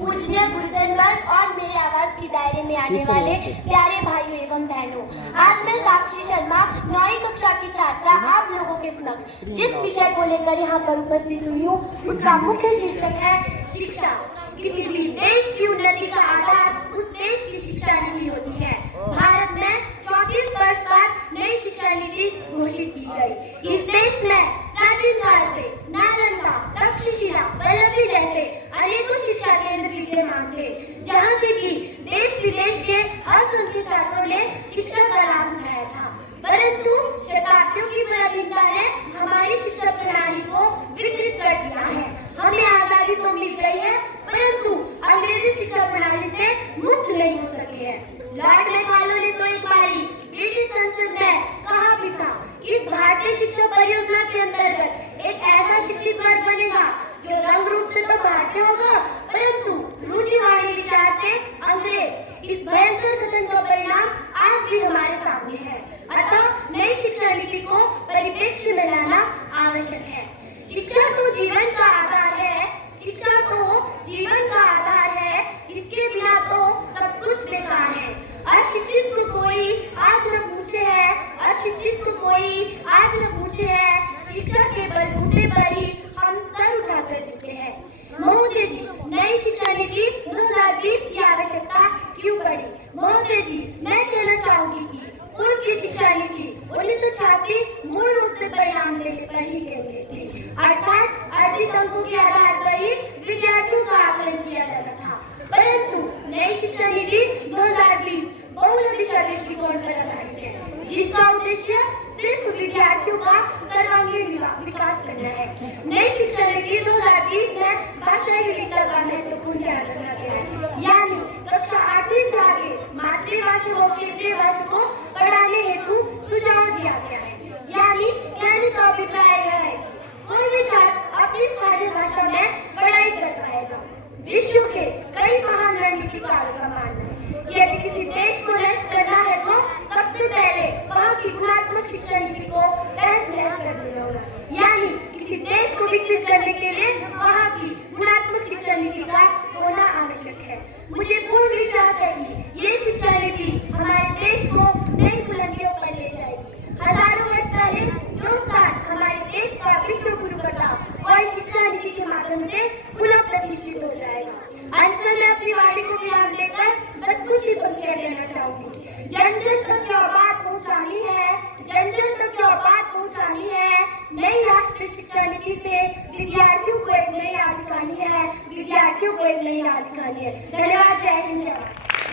पूजनीय गुरुजनगण और मेरे आवाज के दायरे में आने वाले प्यारे भाइयों एवं बहनों, आज मैं साक्षी शर्मा 9वीं कक्षा की छात्रा आप लोगों के समक्ष जिस विषय को लेकर यहाँ पर उपस्थित हुई हूँ उसका मुख्य शीर्षक है शिक्षा। किसी भी देश की उन्नति का आधार उस देश की शिक्षा नीति होती है। भारत में 34 वर्ष बाद नई शिक्षा नीति घोषित की गई। इस देश में प्राचीन काल से नालंदा, तक्षशिला, वल्लभी जैसे अनेकों शिक्षा केंद्र विद्यमान थे, जहाँ से कि देश विदेश के असंख्य छात्रों ने शिक्षा का लाभ उठाया था। परंतु शताब्दियों की प्राचीनता ने हमारी शिक्षा प्रणाली को विकृत कर दिया है। हमें आजादी तो मिल गई है, परंतु अंग्रेजी शिक्षा प्रणाली से मुक्त नहीं हो सके है। लॉर्ड मैकाले ने तो एक बारी ब्रिटिश संसद में कहा भी था कि भारतीय शिक्षा परियोजना के अंतर्गत एक ऐसा शिक्षित वर्ग बनेगा जो रंग रूप से तो भारतीय होगा, परंतु रूढ़िवादी विचार से अंग्रेज। इस भयंकर कथन का परिणाम आज भी हमारे सामने है। अतः नई शिक्षा नीति को परिप्रेक्ष्य में लाना आवश्यक है। शिक्षा तो जीवन का आधार है, शिक्षा तो जीवन का आधार है, इसके बिना तो सब कुछ बेकार है। अशिक्षित को कोई आज न पूछे है, अशिक्षित को कोई आज न पूछे है, शिक्षा के बलबूते पर ही हम सर उठाकर जीते हैं। महोदय जी, नई शिक्षा नीति 2020 की आवश्यकता क्यों पड़ी? महोदय जी, मैं कहना चाहूंगी कि पूर्व की शिक्षा नीति 1986 मूल रूप से परिणाम देने पर ही केंद्रित थी, अर्थात अर्जित अंकों के आधार पर ही विद्यार्थियों का आकलन किया जाता था। परंतु नई शिक्षा नीति 2020 बहुउद्देशीय दृष्टिकोण पर आधारित है, जिसका उद्देश्य सिर्फ विद्यार्थियों का सर्वांगीण विकास करना है। नई शिक्षा नीति 2020 में भाषाई विविधता का महत्वपूर्ण ध्यान रखा गया है, यानी कक्षा 8वीं से आगे मातृभाषा व क्षेत्रीय भाषा को पढ़ाने हेतु सुझाव दिया गया है। यानी कहने का अभिप्राय यह है कि कोई भी छात्र अपनी स्थानीय भाषा में पढ़ाई कर पाएगा। विश्व के कई महान रणनीतिकारों का मानना है कि यदि किसी देश को नष्ट करना है तो सबसे पहले वहाँ की गुणात्मक शिक्षा नीति को तहस-नहस कर देना होगा। यानी किसी देश को विकसित करने के लिए वहाँ की गुणात्मक शिक्षा नीति का होना आवश्यक है। मुझे पूर्ण विश्वास है कि ये शिक्षा नीति हमारे देश को नई बुलंदियों पर ले जाएगी। हजारों वर्ष पहले जो स्थान हमारे देश का विश्व गुरु बना और शिक्षा नीति के माध्यम से पुनः प्रतिष्ठित हो जाएगा। अंत में मैं अपनी वाणी को विराम देकर बस कुछ ही पंक्तियां देना चाहूंगी। जन जन तक क्या बात पहुंचानी है, जन जन तक क्या बात पहुंचानी है। नई राष्ट्रीय शिक्षा नीति से विद्यार्थियों को एक नई याद दिखानी है, विद्यार्थियों को एक नई याद दिखानी है। धन्यवाद। जय हिंद, जय भारत।